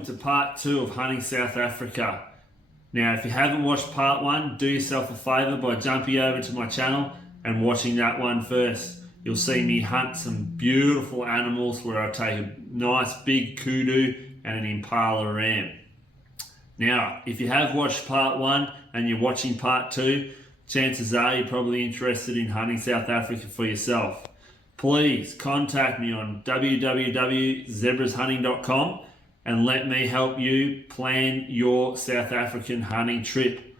welcome to part 2 of hunting South Africa. Now, if you haven't watched part 1, do yourself a favour by jumping over to my channel and watching that one first. You'll see me hunt some beautiful animals where I take a nice big kudu and an impala ram. Now, if you have watched part 1 and you're watching part 2, chances are you're probably interested in hunting South Africa for yourself. Please contact me on www.zebrashunting.com and let me help you plan your South African hunting trip.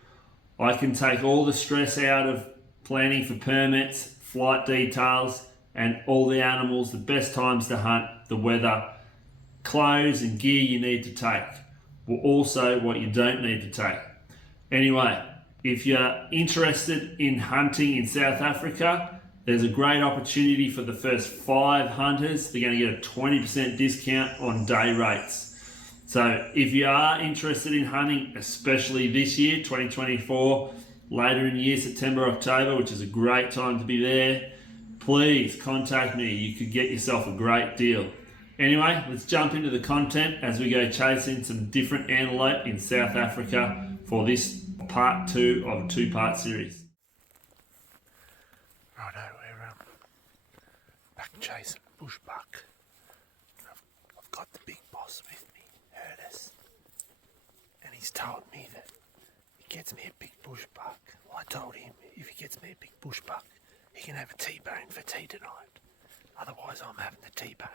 I can take all the stress out of planning for permits, flight details, and all the animals, the best times to hunt, the weather, clothes and gear you need to take, but also what you don't need to take. Anyway, if you're interested in hunting in South Africa, there's a great opportunity for the first 5 hunters. They're going to get a 20% discount on day rates. So if you are interested in hunting, especially this year, 2024, later in the year, September, October, which is a great time to be there, please contact me. You could get yourself a great deal. Anyway, let's jump into the content as we go chasing some different antelope in South Africa for this part 2 of a 2-part series. Righto, we're back chasing Bushbuck. I've got the big boss with me, Curtis, and he's told me that he gets me a big bushbuck. Well, I told him if he gets me a big bushbuck, he can have a T-bone for tea tonight. Otherwise, I'm having the T-bone.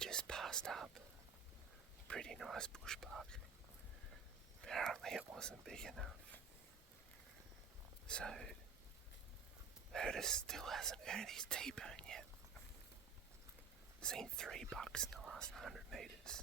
Just passed up a pretty nice bushbuck. Apparently it wasn't big enough. So Curtis still hasn't earned his T-bone yet. Seen 3 bucks in the last 100 metres.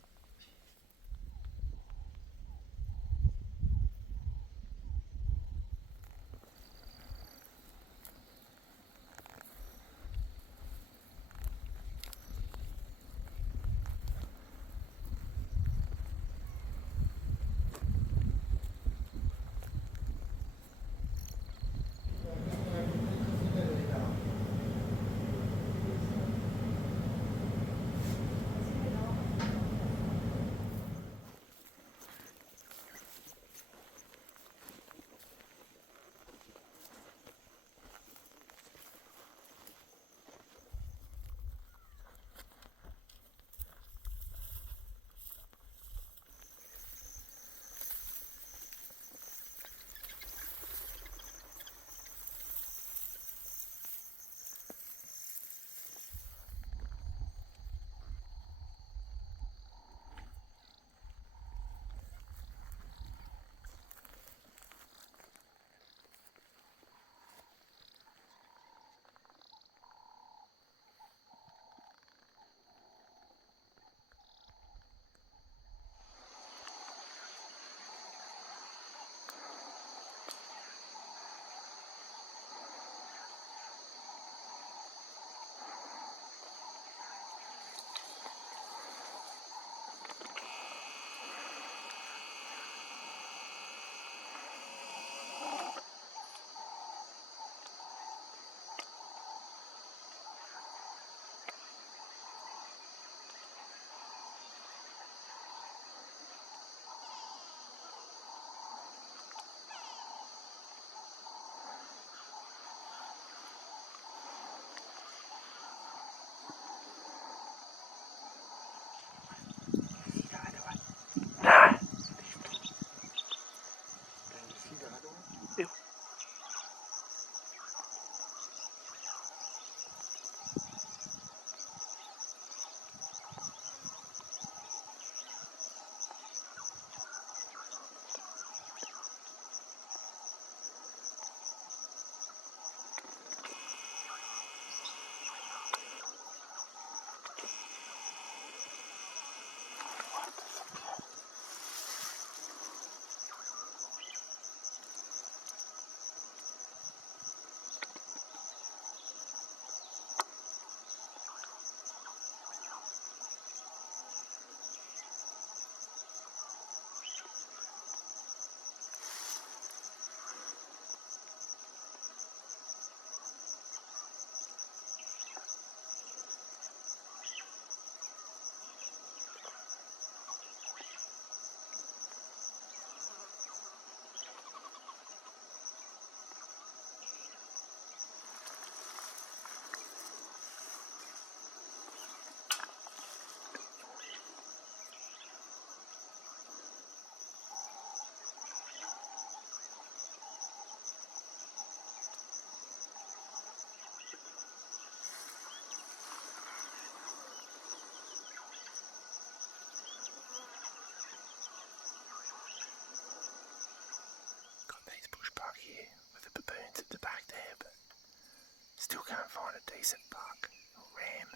find a decent buck or ram.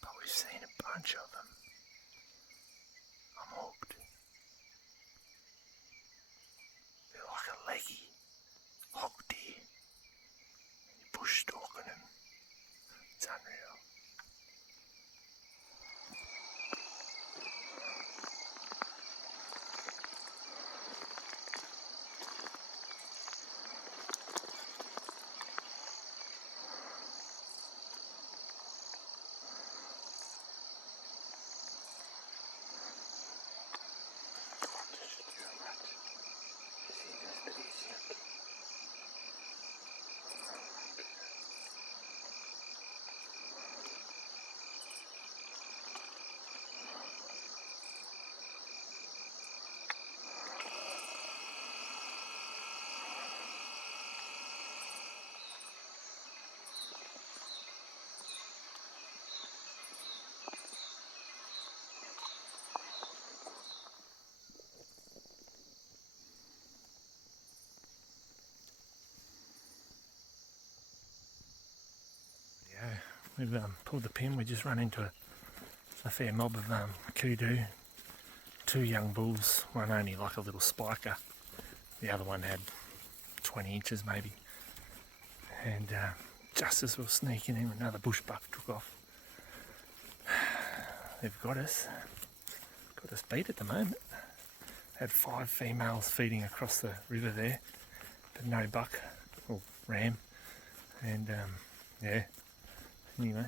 But we've seen a bunch of them. I'm hooked. They're like a leggy hog deer. And you're bush stalking them. It's unreal. We've pulled the pin. We just run into a fair mob of kudu. 2 young bulls, one only like a little spiker, the other one had 20 inches maybe. And just as we were sneaking in, another bushbuck took off. They've got us beat at the moment. Had 5 females feeding across the river there, but no buck or ram. And yeah, anyway,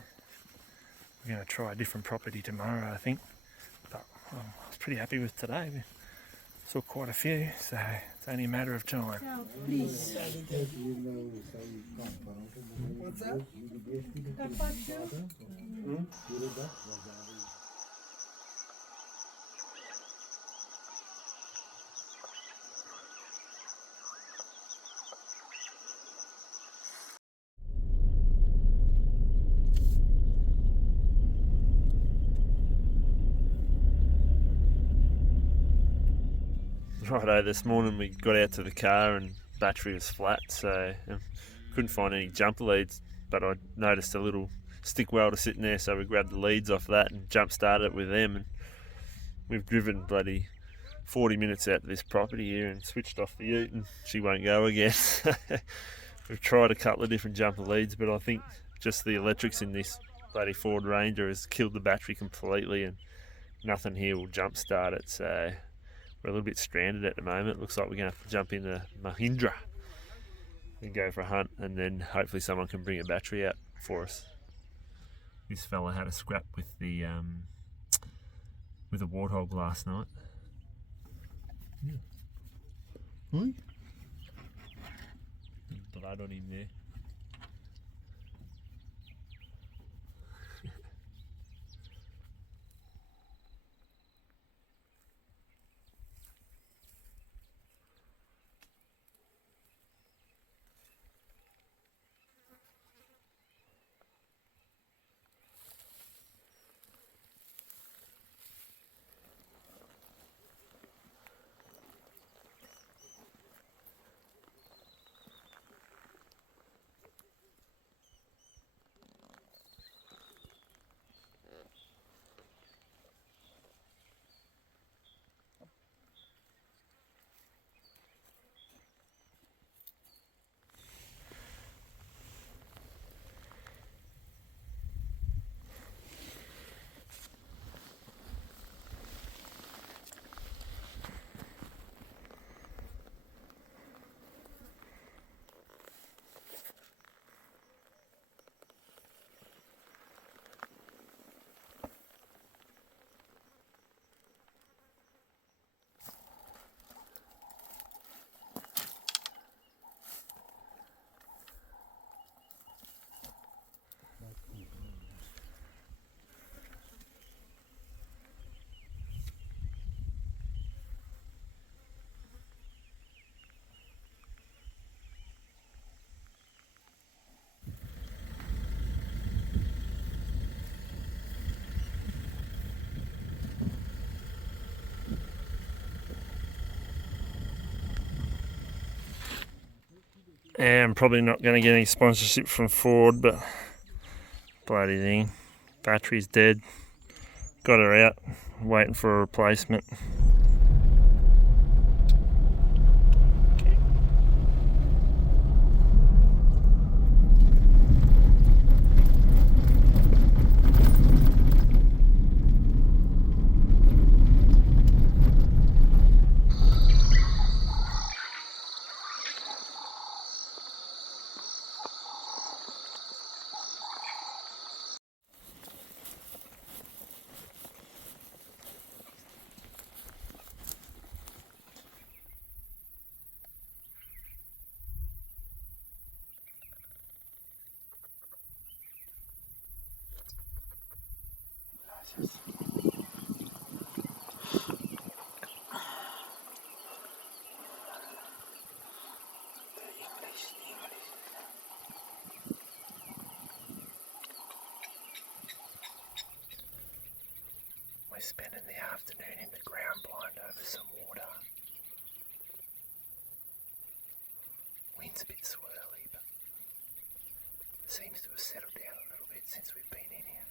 we're going to try a different property tomorrow, I think. But I was pretty happy with today. We saw quite a few, so it's only a matter of time. Now, please. What's that? Carpaccio? Righto, this morning we got out to the car and battery was flat, so couldn't find any jumper leads, but I noticed a little stick welder sitting there, so we grabbed the leads off that and jump started it with them, and we've driven bloody 40 minutes out to this property here and switched off the ute and she won't go again. We've tried a couple of different jumper leads, but I think just the electrics in this bloody Ford Ranger has killed the battery completely and nothing here will jump start it, so we're a little bit stranded at the moment. Looks like we're going to have to jump into Mahindra and go for a hunt, and then hopefully someone can bring a battery out for us. This fella had a scrap with the warthog last night. Yeah. Blood on him there. Yeah, I'm probably not going to get any sponsorship from Ford, but bloody thing. Battery's dead. Got her out. Waiting for a replacement. We're spending the afternoon in the ground blind over some water. Wind's a bit swirly, but it seems to have settled down a little bit since we've been in here.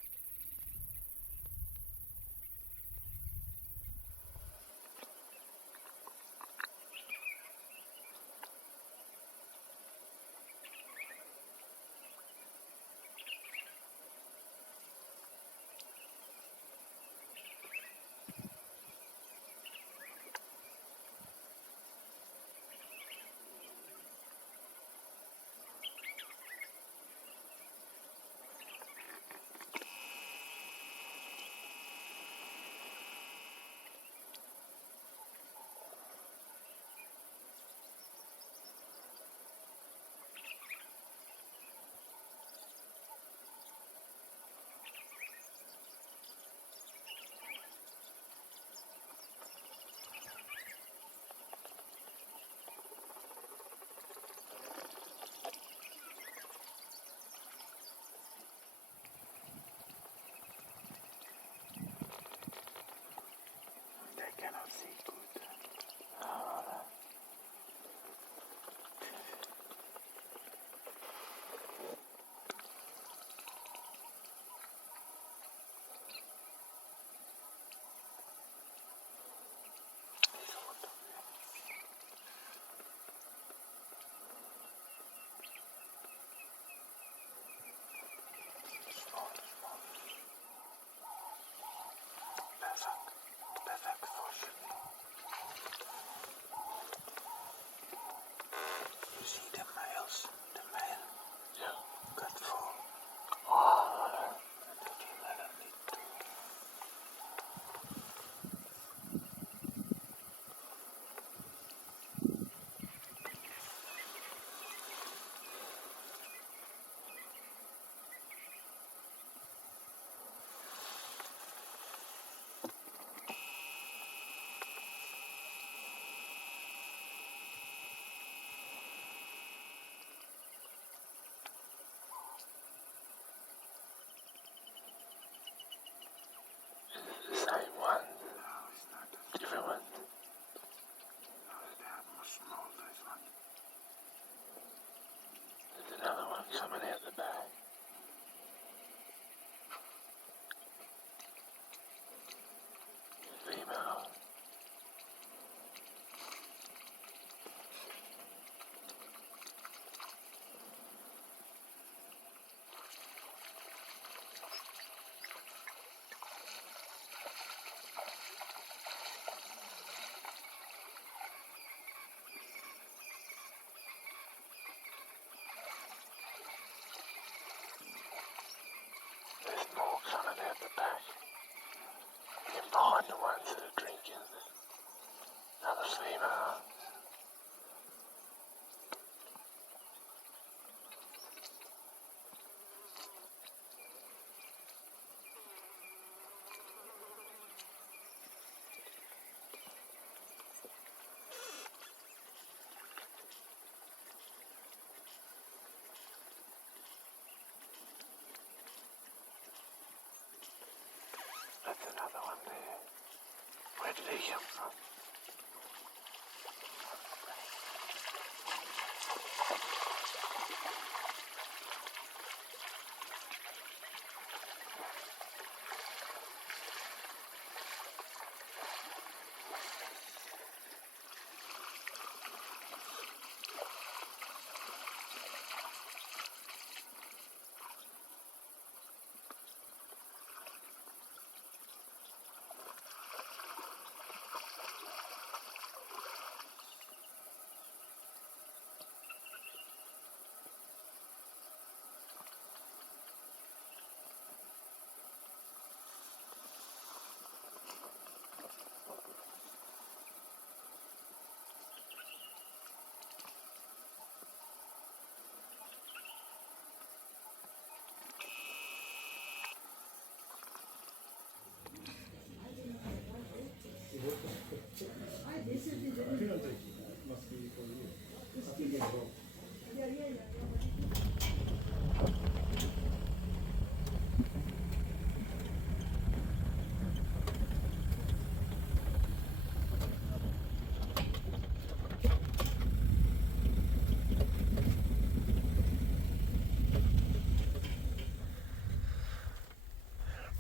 Cannot see good. Perfect for you. You see the males? The male? Yeah. Got four. Oh, the female need two. The same one? No, it's not. Different one? No, they are more small, this one. There's another one coming out the back. Female. There's more coming out the back. And behind the ones that are drinking. Another female. That's another one there. Where did he come from?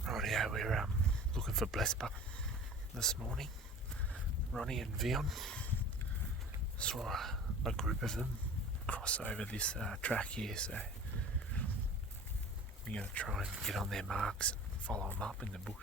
Rightio, we're looking for Blesbok this morning. Ronnie and Vion saw a group of them cross over this track here, so we're going to try and get on their marks and follow them up in the bush.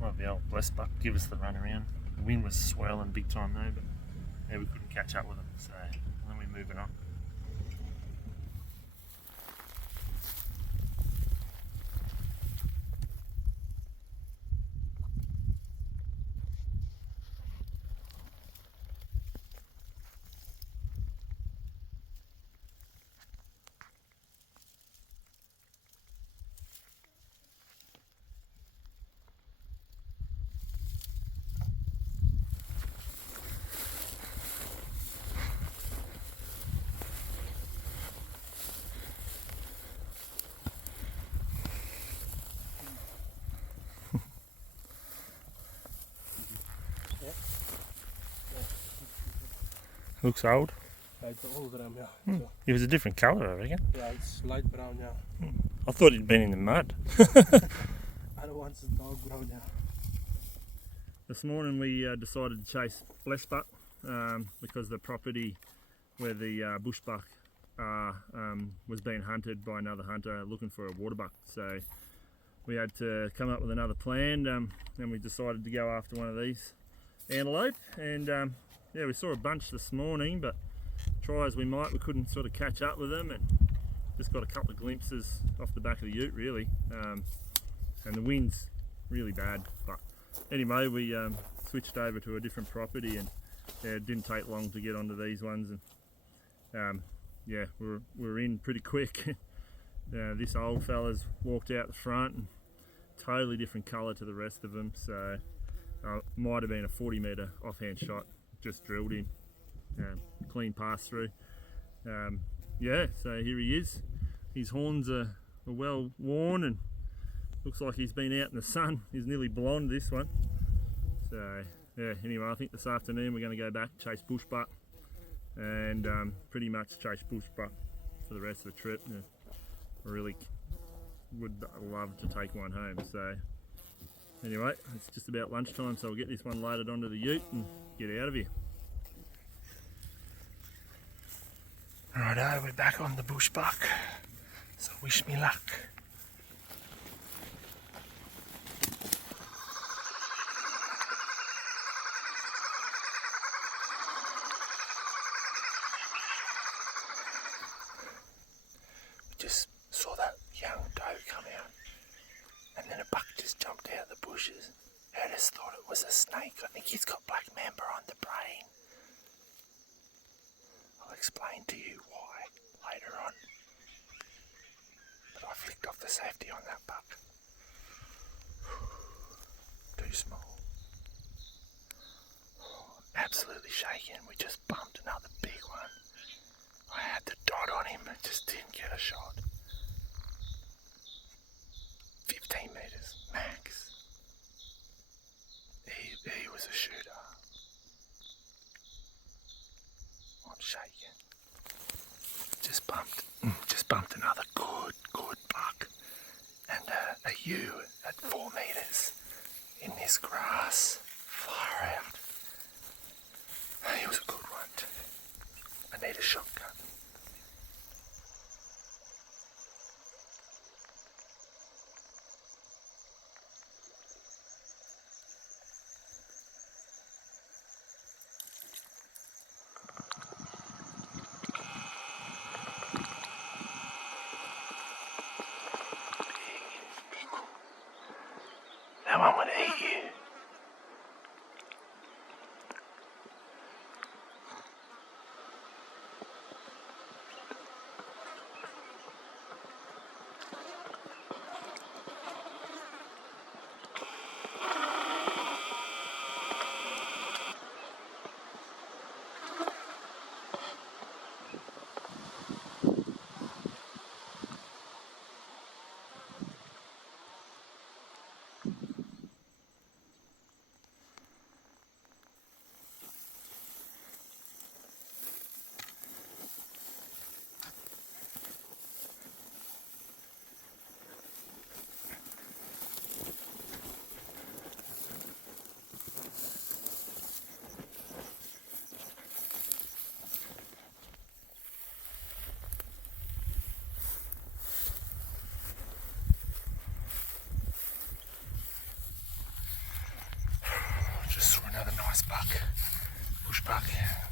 Well, the old Blesbok give us the run around. The wind was swirling big time though, but yeah, we couldn't catch up with them, so then we're moving on. Looks old. Yeah, it's older than yeah. So, It was a different colour, I reckon. yeah, it's light brown now. I thought he'd been in the mud. Other ones is dark brown now. This morning we decided to chase Blesbok because the property where the Bushbuck was being hunted by another hunter looking for a waterbuck. So we had to come up with another plan, and we decided to go after one of these antelope. And yeah, we saw a bunch this morning, but try as we might, we couldn't sort of catch up with them, and just got a couple of glimpses off the back of the ute really. And the wind's really bad, but anyway, we switched over to a different property, and yeah, it didn't take long to get onto these ones, and yeah, we're in pretty quick. This old fella's walked out the front, and totally different colour to the rest of them, so might have been a 40 metre offhand shot, just drilled him, clean pass through. Yeah, so here he is. His horns are well worn, and looks like he's been out in the sun. He's nearly blonde, this one. So yeah, anyway, I think this afternoon we're going to go back, chase Bushbuck, and pretty much chase Bushbuck for the rest of the trip. Yeah, I really would love to take one home. So anyway, it's just about lunchtime, so we'll get this one loaded onto the ute and get out of here. Righto, we're back on the Bushbuck, so wish me luck. Just saw that young doe come out, and then a buck just jumped out of the bushes. Ernest thought it was a snake. I think he's got black mamba on the brain. I'll explain to you why later on. But I flicked off the safety on that buck. Too small. Absolutely shaking. We just bumped another big one. I had the dot on him and just didn't get a shot. 15 metres max. He was a shooter. I'm shaking. Just bumped another good buck. And a ewe at 4 metres in this grass. Far out. He was a good one too. I need a shotgun.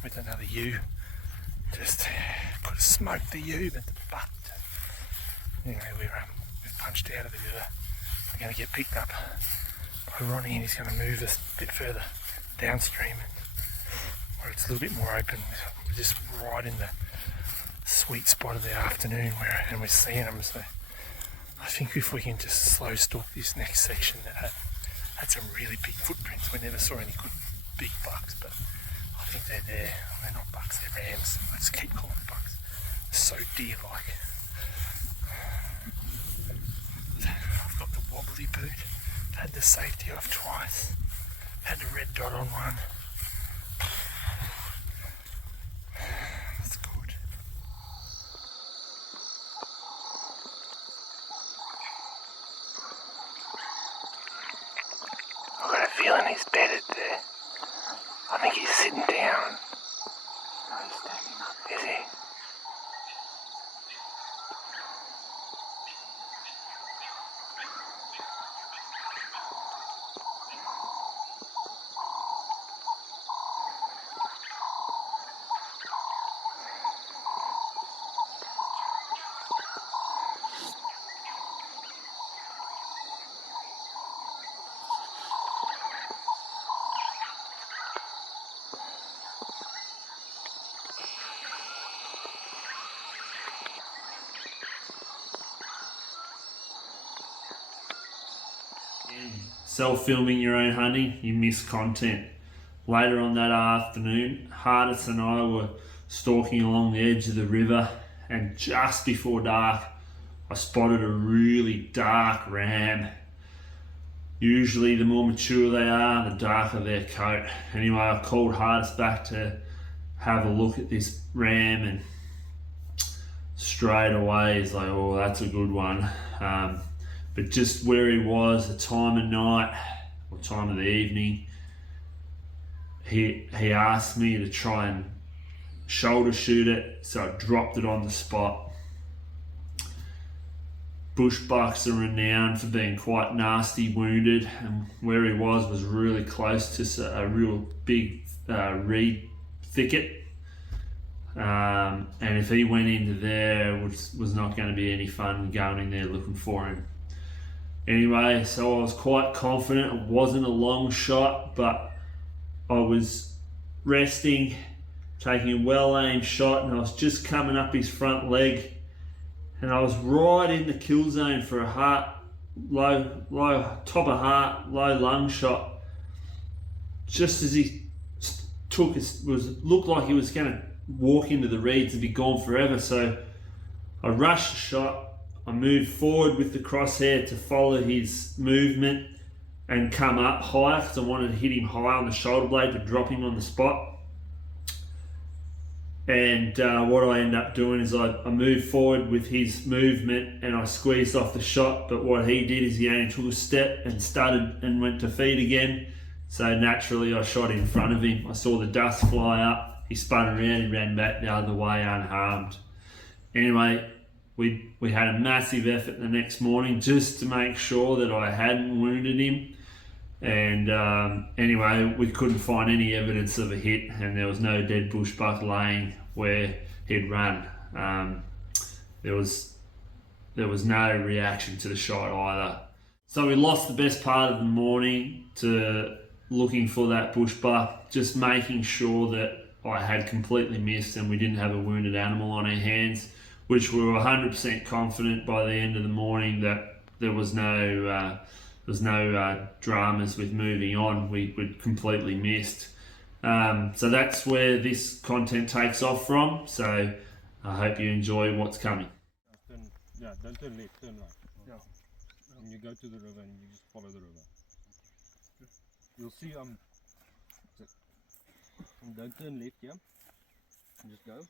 with another ewe. Just could have smoked the ewe, but the buck. Anyway, we punched out of the river. We're going to get picked up by Ronnie, and he's going to move us a bit further downstream where it's a little bit more open. We're just right in the sweet spot of the afternoon and we're seeing them. So I think if we can just slow stalk this next section that had some really big footprints. We never saw any good big bucks, but I think they're there. They're not bucks, they're rams. Let's keep calling them bucks. They're so deer-like. I've got the wobbly boot. Had the safety off twice. Had the red dot on one. That's good. I've got a feeling he's bedded there. I think he's sitting down. No, he's standing up. Is he? Self-filming your own hunting, you miss content. Later on that afternoon, Hardis and I were stalking along the edge of the river, and just before dark, I spotted a really dark ram. Usually the more mature they are, the darker their coat. Anyway, I called Hardis back to have a look at this ram, and straight away he's like, oh, that's a good one. But just where he was, the time of night or time of the evening, he asked me to try and shoulder shoot it, so I dropped it on the spot. Bushbucks are renowned for being quite nasty wounded, and where he was really close to a real big reed thicket. And if he went into there, it was not going to be any fun going in there looking for him. Anyway, so I was quite confident. It wasn't a long shot, but I was resting, taking a well-aimed shot, and I was just coming up his front leg, and I was right in the kill zone for a low top of heart, low lung shot. Just as he looked like he was going to walk into the reeds and be gone forever. So I rushed the shot. I moved forward with the crosshair to follow his movement and come up higher, because I wanted to hit him high on the shoulder blade to drop him on the spot. And what I ended up doing is I moved forward with his movement and I squeezed off the shot, but what he did is he only took a step and started and went to feed again. So naturally I shot in front of him. I saw the dust fly up, he spun around, he ran back the other way unharmed. Anyway, we had a massive effort the next morning just to make sure that I hadn't wounded him. And anyway, we couldn't find any evidence of a hit, and there was no dead bushbuck laying where he'd run. There was no reaction to the shot either. So we lost the best part of the morning to looking for that bushbuck, just making sure that I had completely missed and we didn't have a wounded animal on our hands, which we were 100% confident by the end of the morning that there was no dramas with moving on. We'd completely missed. So that's where this content takes off from. So I hope you enjoy what's coming. Don't turn left, turn right. Yeah. And you go to the river and you just follow the river. You'll see and don't turn left, yeah? And just go.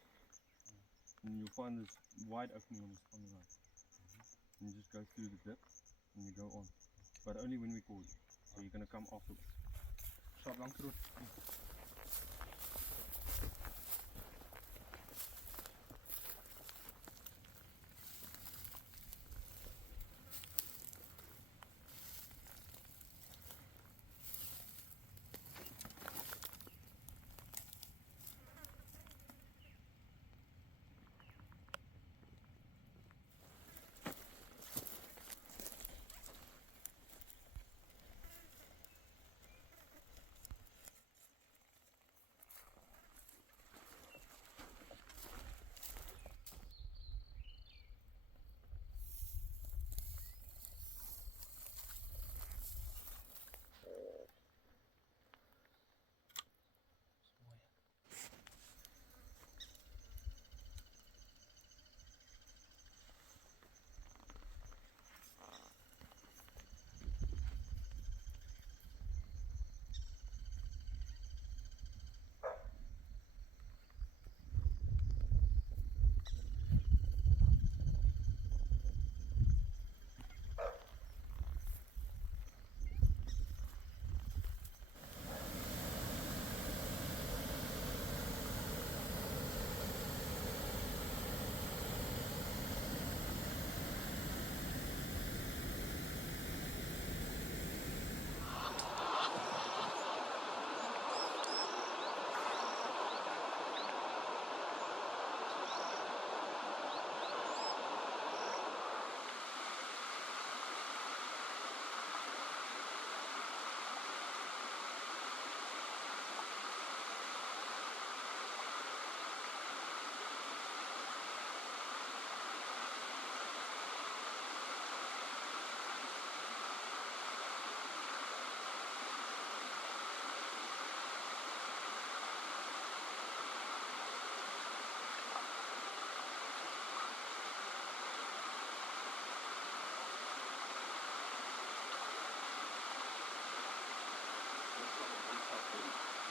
And you'll find this wide opening on the right. And you just go through the dip and you go on. But only when we call you. So you're going to come afterwards. Start lang through.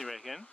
You reckon?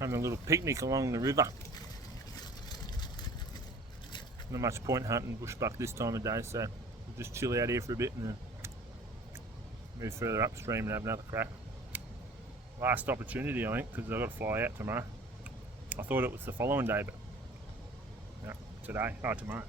Having a little picnic along the river. Not much point hunting bushbuck this time of day, so we'll just chill out here for a bit and then move further upstream and have another crack. Last opportunity, I think, because I've got to fly out tomorrow. I thought it was the following day, but no, today, tomorrow.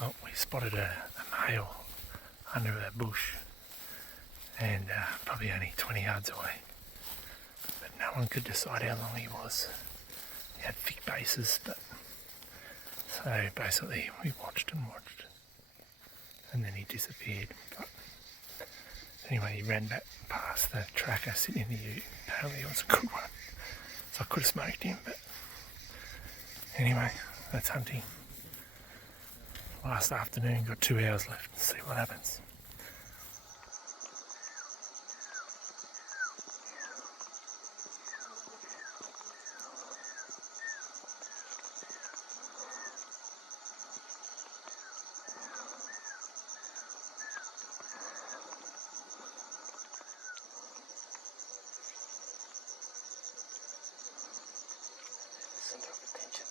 Well, we spotted a male under a bush and probably only 20 yards away. But no one could decide how long he was. He had thick bases, but so basically we watched and watched and then he disappeared. But anyway, he ran back past the tracker sitting in the ute. Apparently it was a good one. So I could have smoked him, but anyway, that's hunting. Last afternoon, got 2 hours left. Let's see what happens. Center of attention.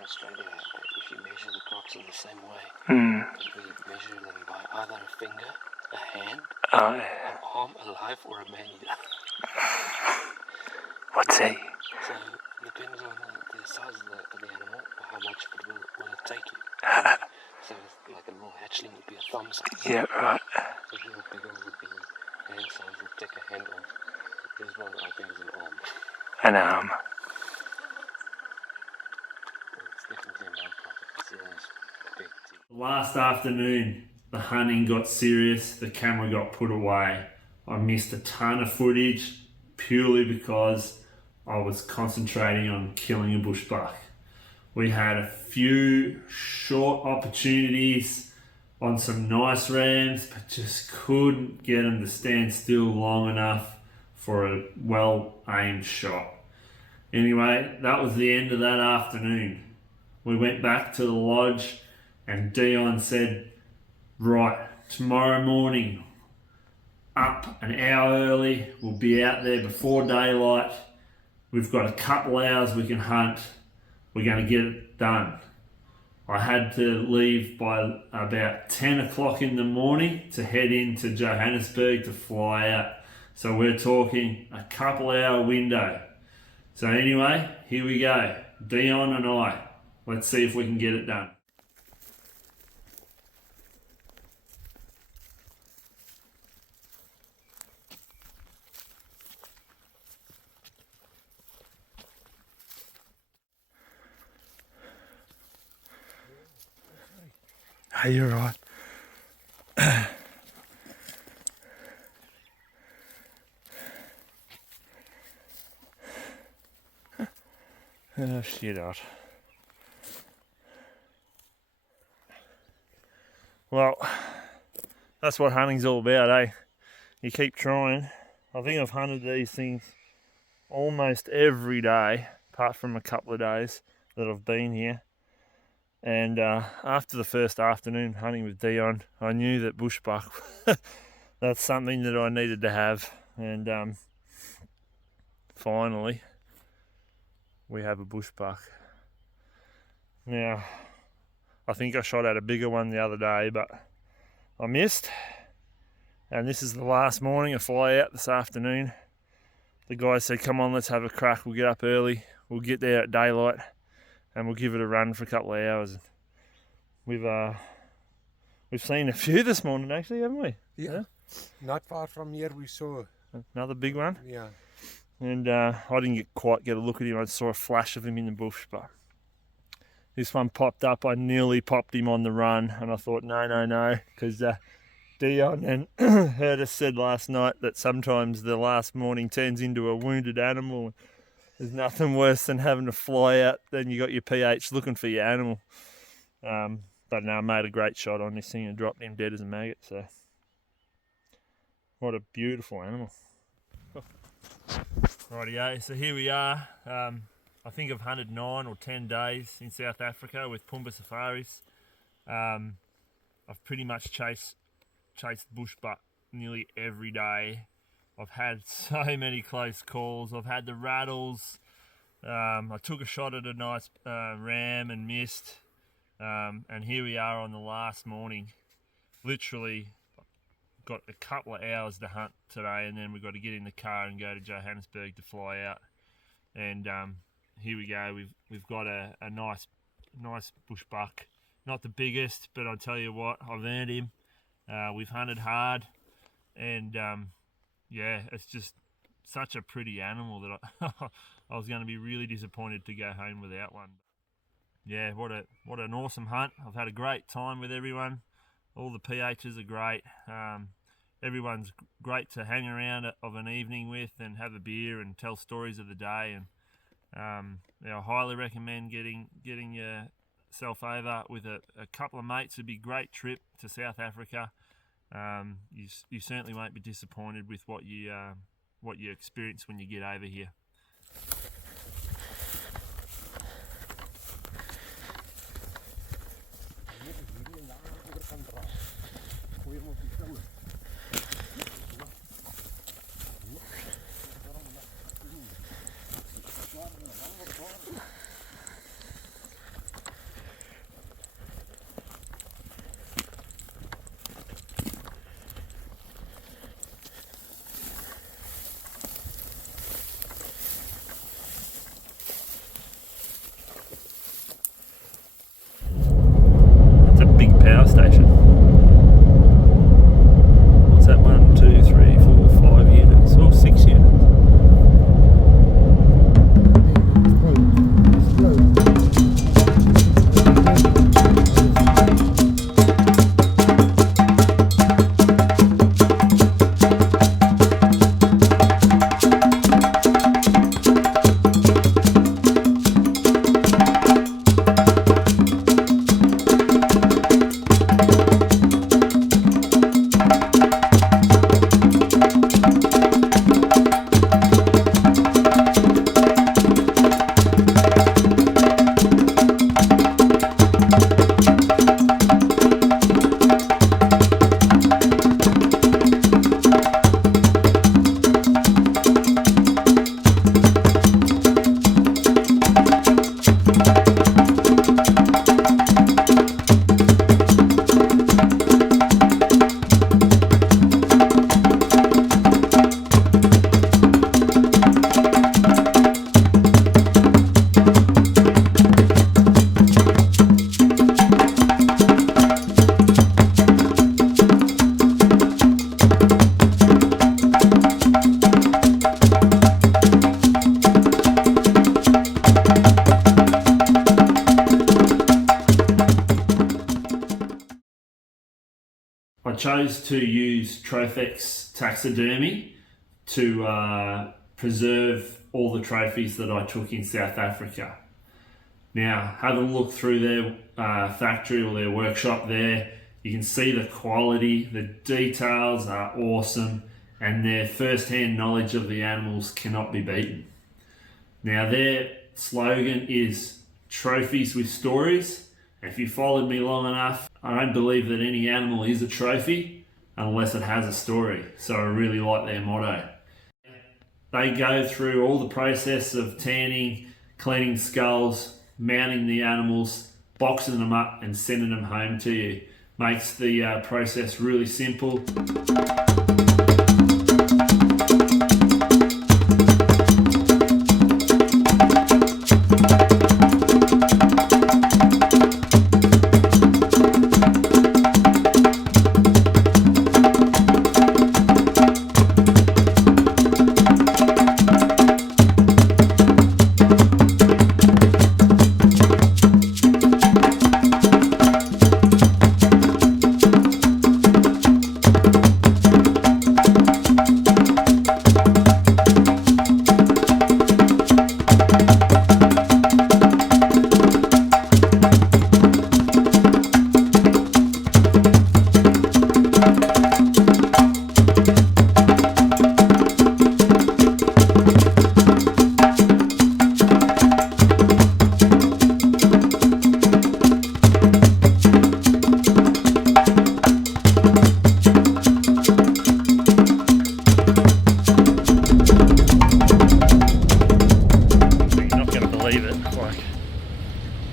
Australia, if you measure the crocs in the same way, we measure them by either a finger, a hand, an arm, a life, or a man-eater. What's he? So it depends on the size of the animal, or how much it will it take you. So like a little hatchling would be a thumb size. Yeah, right. So a little bigger would be hand size, would take a hand off. This one I think is an arm. An arm. Last afternoon, the hunting got serious, the camera got put away. I missed a ton of footage purely because I was concentrating on killing a bushbuck. We had a few short opportunities on some nice rams, but just couldn't get them to stand still long enough for a well-aimed shot. Anyway, that was the end of that afternoon. We went back to the lodge And Dion said, right, tomorrow morning, up an hour early, we'll be out there before daylight. We've got a couple hours we can hunt. We're going to get it done. I had to leave by about 10 o'clock in the morning to head into Johannesburg to fly out. So we're talking a couple hour window. So anyway, here we go. Dion and I. Let's see if we can get it done. Hey, you're right. Oh, shit out. Well, that's what hunting's all about, eh? You keep trying. I think I've hunted these things almost every day, apart from a couple of days that I've been here. And after the first afternoon hunting with Dion, I knew that bushbuck, that's something that I needed to have. And finally, we have a bushbuck. Now, I think I shot at a bigger one the other day, but I missed. And this is the last morning, a fly out this afternoon. The guy said, come on, let's have a crack. We'll get up early. We'll get there at daylight and we'll give it a run for a couple of hours. We've seen a few this morning actually, haven't we? Yeah. Not far from here we saw. Another big one. Yeah. And I didn't quite get a look at him. I saw a flash of him in the bush, but this one popped up. I nearly popped him on the run, and I thought, no, because Dion and Herdis said last night that sometimes the last morning turns into a wounded animal. There's nothing worse than having to fly out, then you got your PH looking for your animal. But no, I made a great shot on this thing and dropped him dead as a maggot. So, what a beautiful animal. Rightio, so here we are. I think I've hunted 9 or 10 days in South Africa with Phumba Safaris. I've pretty much chased bushbuck nearly every day. I've had so many close calls. I've had the rattles. I took a shot at a nice ram and missed. And here we are on the last morning. Literally got a couple of hours to hunt today, and then we've got to get in the car and go to Johannesburg to fly out. And here we go. We've got a nice bushbuck. Not the biggest, but I'll tell you what, I've earned him. We've hunted hard, and yeah, it's just such a pretty animal that I was going to be really disappointed to go home without one. Yeah, what an awesome hunt. I've had a great time with everyone. All the PHs are great. Everyone's great to hang around of an evening with and have a beer and tell stories of the day. And I highly recommend getting yourself over with a couple of mates. It'd be a great trip to South Africa. You certainly won't be disappointed with what you experience when you get over here. chose to use Trophex taxidermy to preserve all the trophies that I took in South Africa. Now, have a look through their factory or their workshop there. You can see the quality, the details are awesome, and their first-hand knowledge of the animals cannot be beaten. Now, their slogan is trophies with stories. If you followed me long enough, I don't believe that any animal is a trophy unless it has a story. So I really like their motto. They go through all the process of tanning, cleaning skulls, mounting the animals, boxing them up and sending them home to you. Makes the process really simple.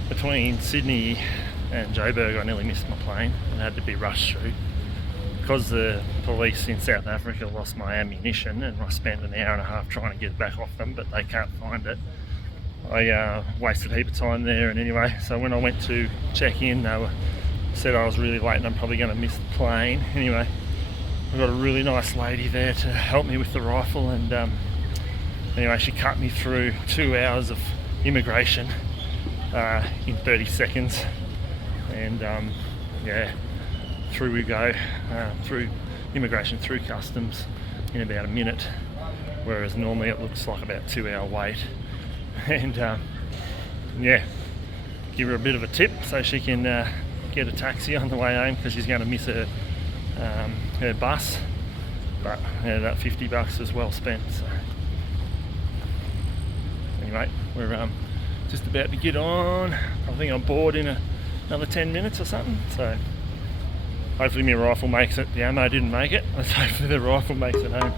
Between Sydney and Joburg I nearly missed my plane and had to be rushed through. Because the police in South Africa lost my ammunition and I spent an hour and a half trying to get it back off them, but they can't find it. I wasted a heap of time there, and anyway, so when I went to check in, they said I was really late and I'm probably going to miss the plane. Anyway, I got a really nice lady there to help me with the rifle, and anyway, she cut me through 2 hours of immigration in 30 seconds, and yeah, through we go, through immigration, through customs in about a minute, whereas normally it looks like about 2 hour wait. And yeah, give her a bit of a tip so she can get a taxi on the way home, because she's going to miss her bus, but yeah, that $50 is well spent. So anyway, we're just about to get on. I think I'm bored in another 10 minutes or something, so hopefully my rifle makes it. The ammo didn't make it. Let's hopefully the rifle makes it home.